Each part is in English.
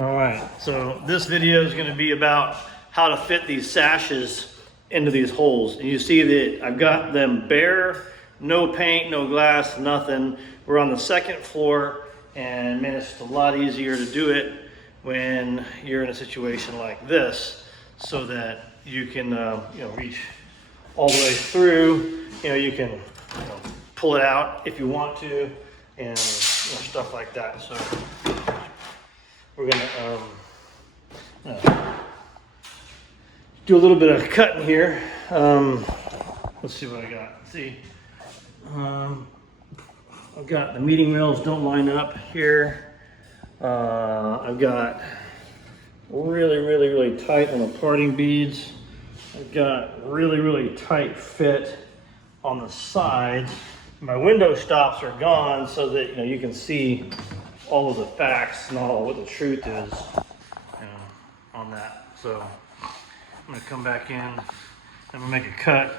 All right, so this video is going to be about how to fit these sashes into these holes. And you see that I've got them bare, no paint, no glass, nothing. We're on the second floor, and man, it's just a lot easier to do it when you're in a situation like this, so that you can reach all the way through. You can pull it out if you want to, and stuff like that. So we're gonna do a little bit of cutting here. Let's see what I got. Let's see, I've got the meeting rails don't line up here. I've got really tight on the parting beads. I've got really tight fit on the sides. My window stops are gone so that you can see all of the facts and all what the truth is on that. So I'm gonna come back in and I'm gonna make a cut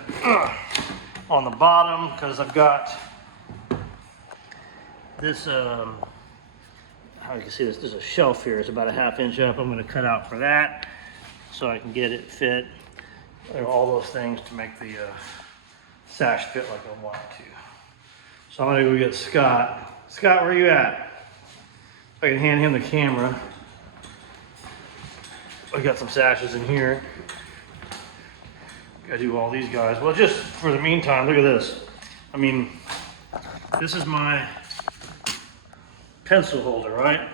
on the bottom, because I've got this, how you can see this, there's a shelf here. It's about a 1/2 inch up. I'm gonna cut out for that so I can get it fit, all those things to make the sash fit like I want it to. So I'm gonna go get Scott. Scott, where are you at? I can hand him the camera. I got some sashes in here. Gotta do all these guys. Well, just for the meantime, look at this. I mean, this is my pencil holder, right?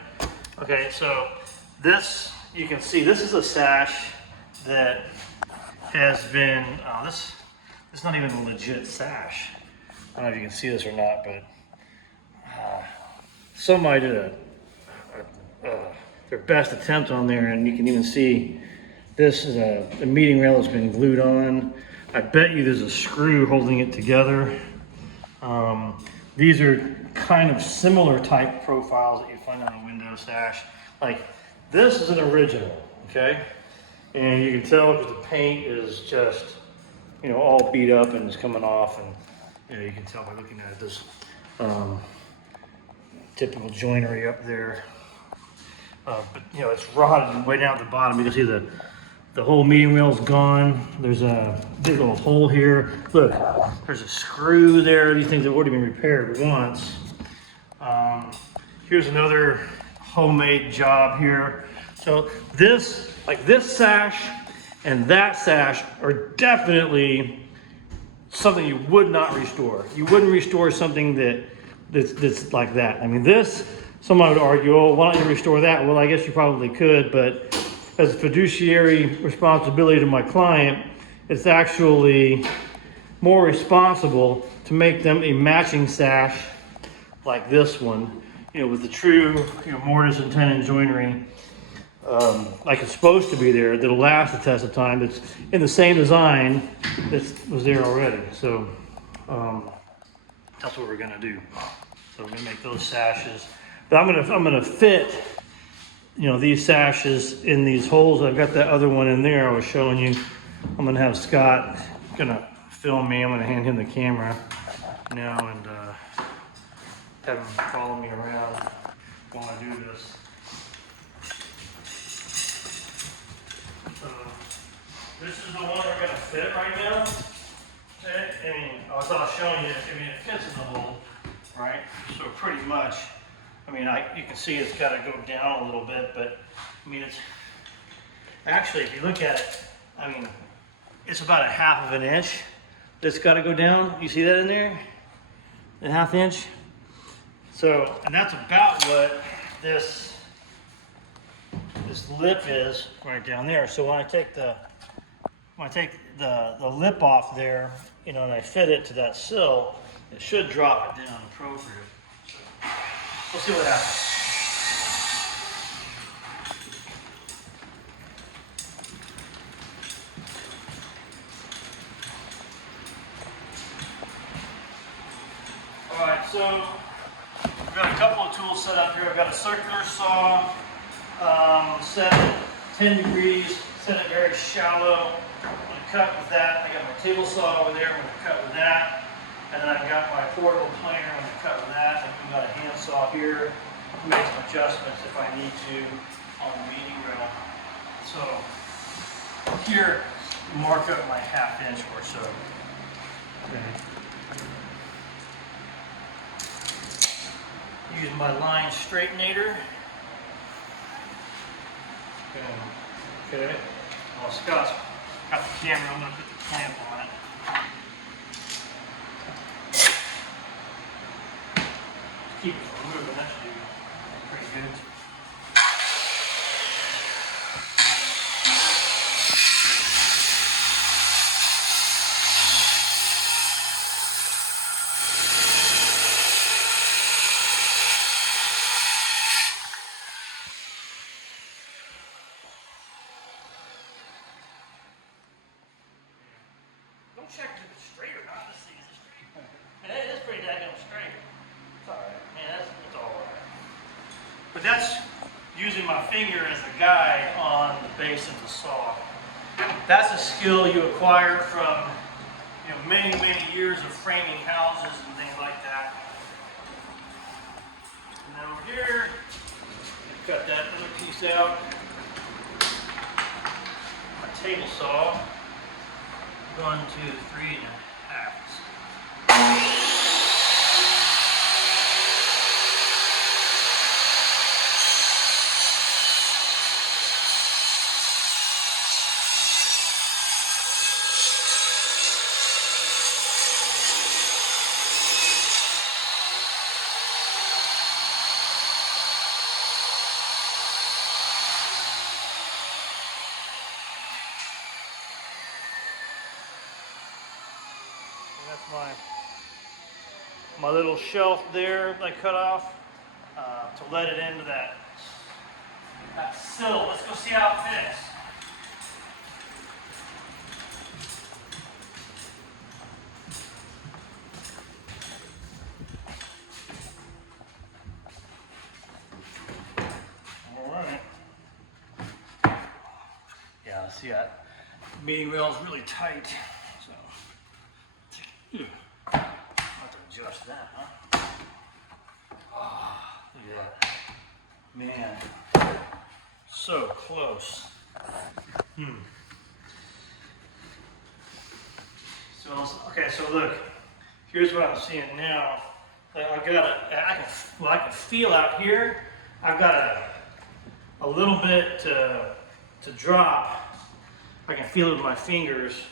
Okay, so this, you can see, this is a sash that has been, this is not even a legit sash. I don't know if you can see this or not, but somebody did their best attempt on there, and you can even see this is a meeting rail that's been glued on. I bet you there's a screw holding it together. These are kind of similar type profiles that you find on a window sash. Like, this is an original, okay? And you can tell because the paint is just, all beat up and it's coming off, and you can tell by looking at this typical joinery up there. But it's rotted way down at the bottom. You can see the whole meeting rail's gone. There's a big old hole here. Look, there's a screw there. These things have already been repaired once. Here's another homemade job here. So this sash and that sash are definitely something you would not restore. You wouldn't restore something that's like that. I mean, this, someone would argue, oh, why don't you restore that? Well, I guess you probably could, but as a fiduciary responsibility to my client, it's actually more responsible to make them a matching sash like this one, with the true mortise and tenon joinery, like it's supposed to be there, that'll last the test of time, that's in the same design that was there already. So that's what we're gonna do. So we're gonna make those sashes. But I'm gonna fit, these sashes in these holes. I've got that other one in there I was showing you. I'm gonna have Scott gonna film me. I'm gonna hand him the camera now and have him follow me around while I do this. So this is the one we're gonna fit right now. Okay? I mean, I was showing you. It fits in the hole, right? So pretty much. You can see it's got to go down a little bit, but it's actually, if you look at it, it's about a 1/2 inch that's got to go down. You see that in there? A 1/2 inch. So, and that's about what this lip is right down there. So when I take the lip off there, and I fit it to that sill, it should drop it down appropriate. We'll see what happens. All right, so we've got a couple of tools set up here. I've got a circular saw set at 10 degrees, set it very shallow. I'm going to cut with that. I got my table saw over there. I'm going to cut with that. And then I've got my portable planer. I'm going to cut with that. And we've got a hand saw here to make some adjustments if I need to. on the meeting rail. So here, mark up my 1/2 inch or so. Okay. Use my line straightenator. Okay. Well, Scott's got the camera. I'm going to put the clamp on it. Keep it from moving. That should be pretty good. Don't check if it's straight or not. Let's see, is it straight? And it is pretty daggone straight. It's alright. Man, it's alright. But that's using my finger as a guide on the base of the saw. That's a skill you acquire from many, many years of framing houses and things like that. And then over here, cut that other piece out. My table saw. 1, 2, 3 1/2. That's my little shelf there that I cut off to let it into that sill. Let's go see how it fits. All right. Yeah, see that meeting rail is really tight. I'll have to adjust that, huh? Oh, look at that. Man, so close. So look, here's what I'm seeing now. I can feel out here. I've got a little bit to drop. I can feel it with my fingers.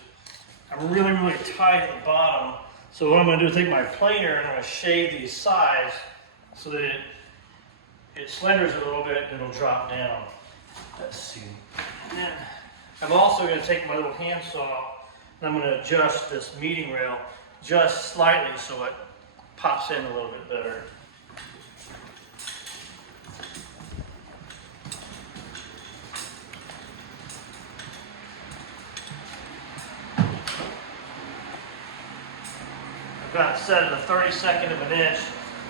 I'm really, really tight at the bottom. So what I'm going to do is take my planer and I'm going to shave these sides so that it slenders a little bit and it'll drop down. Let's see. And then I'm also going to take my little handsaw and I'm going to adjust this meeting rail just slightly so it pops in a little bit better. Got it set at a 32nd of an inch.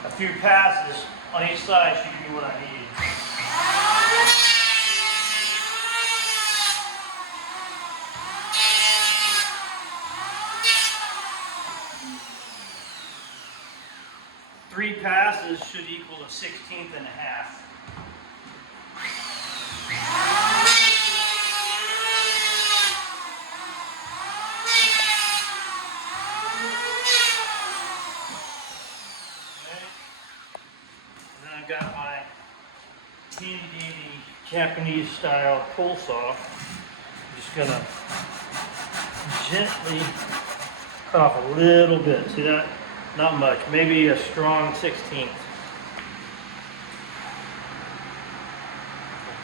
A few passes on each side should give me what I need. Three passes should equal a 1/16 and a half. I've got my handy dandy Japanese style pull saw. I'm just gonna gently cut off a little bit. See that? Not much, maybe a strong 1/16.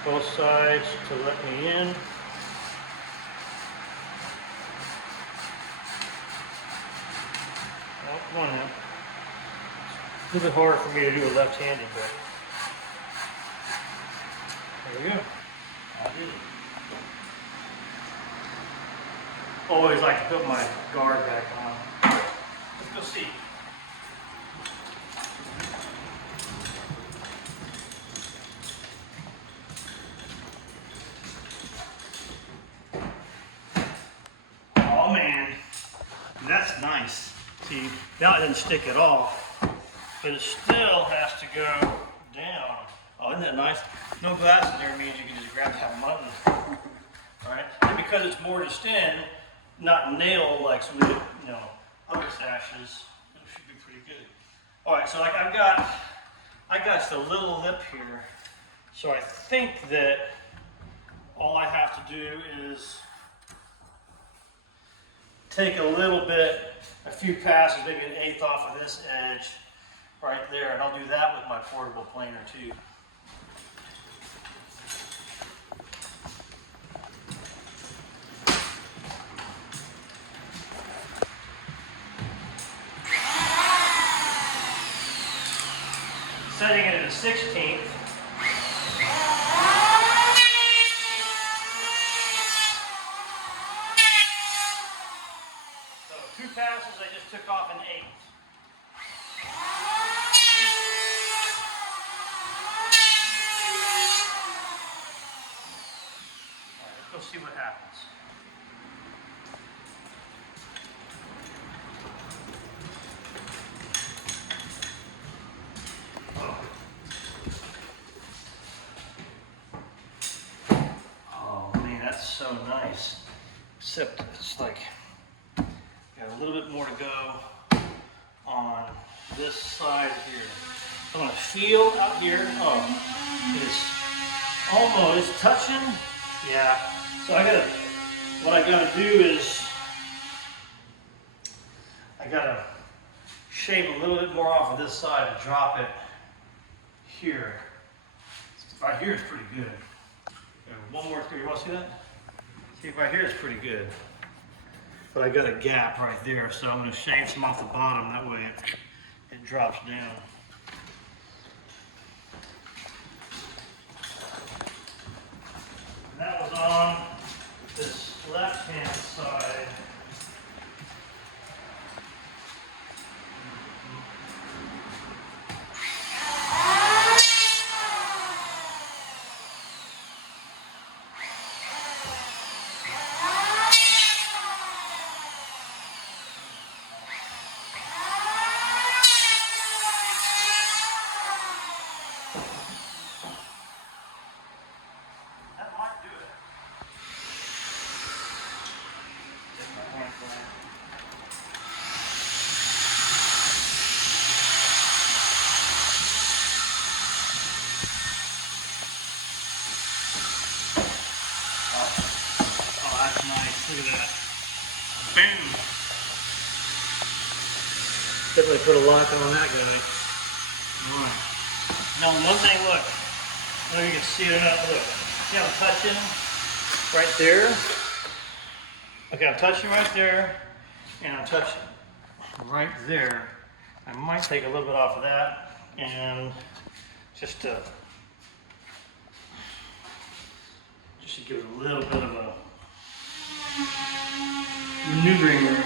Both sides to let me in. Oh, come on now. It's a little bit harder for me to do a left-handed, but there we go. I did it. Always like to put my guard back on. Let's go see. Oh man, that's nice. See, now it didn't stick at all. But it still has to go down. Oh, isn't that nice? No glass in there means you can just grab that mutton. Alright? And because it's mortised in, not nailed like some of the, other sashes, it should be pretty good. Alright, so like I got just a little lip here. So I think that all I have to do is take a few passes, maybe an eighth off of this edge right there, and I'll do that with my portable planer too. Setting it at a 16th. So 2 passes, I just took off an eighth. All right, let's go see what happens. So nice, except it's like got a little bit more to go on this side here. I'm gonna feel out here. Oh, it's almost touching. Yeah. So what I gotta do is I gotta shave a little bit more off of this side and drop it here. Right here is pretty good. One more here. You want to see that? See, right here is pretty good. But I got a gap right there, so I'm going to shave some off the bottom. That way it drops down. And that was on this left-hand side. Look at that. Boom. Definitely put a lock on that guy. Alright. Now one thing, look. I don't know if you can see it or not. Look. See how I'm touching right there? Okay, I'm touching right there. And I'm touching right there. I might take a little bit off of that and just to give it a little bit of a maneuvering room.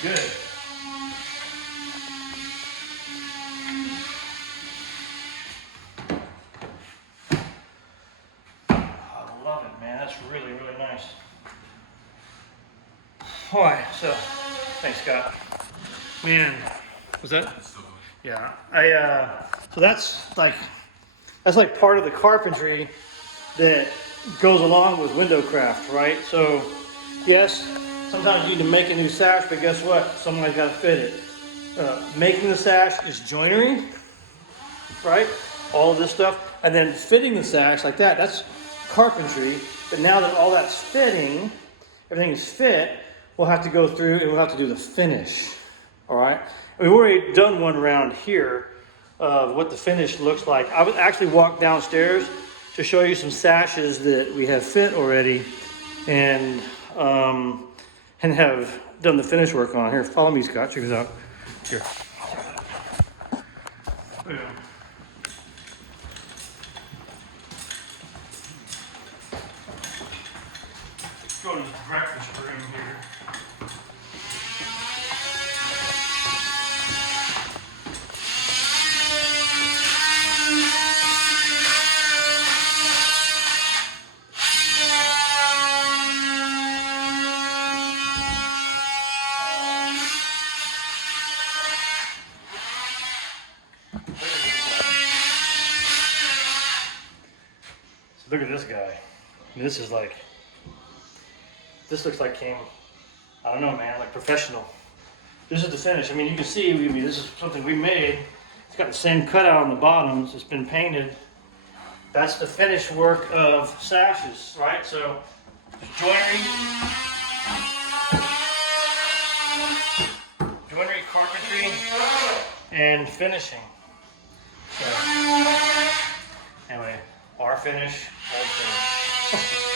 Good. I love it, man. That's really, really nice. All right, so thanks, Scott. Man, was that? Yeah, so that's like part of the carpentry that goes along with window craft, right? So yes, sometimes you need to make a new sash, but guess what? Somebody's got to fit it. Making the sash is joinery, right? All of this stuff, and then fitting the sash like that, that's carpentry. But now that all that's fitting, everything is fit, we'll have to go through and we'll have to do the finish. All right, we've already done one around here of what the finish looks like. I would actually walk downstairs to show you some sashes that we have fit already and have done the finish work on. Here, follow me, Scott. Check this out. Here. Go to this breakfast room here. So look at this guy. I mean, this is like, this looks like came, I don't know, man, like professional. This is the finish. I mean, you can see, this is something we made. It's got the same cutout on the bottoms. It's been painted. That's the finish work of sashes, right? So, joinery, carpentry, and finishing. So, anyway, our finish, old finish.